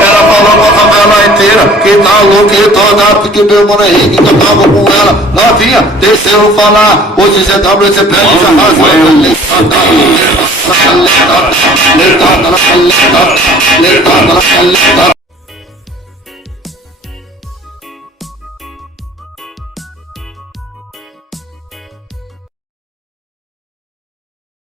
Ela falou pra favela inteira que tá louco e toda, porque meu mano Henrique que eu tava com ela. Novinha, deixa eu falar, hoje GW você prende, já rasga.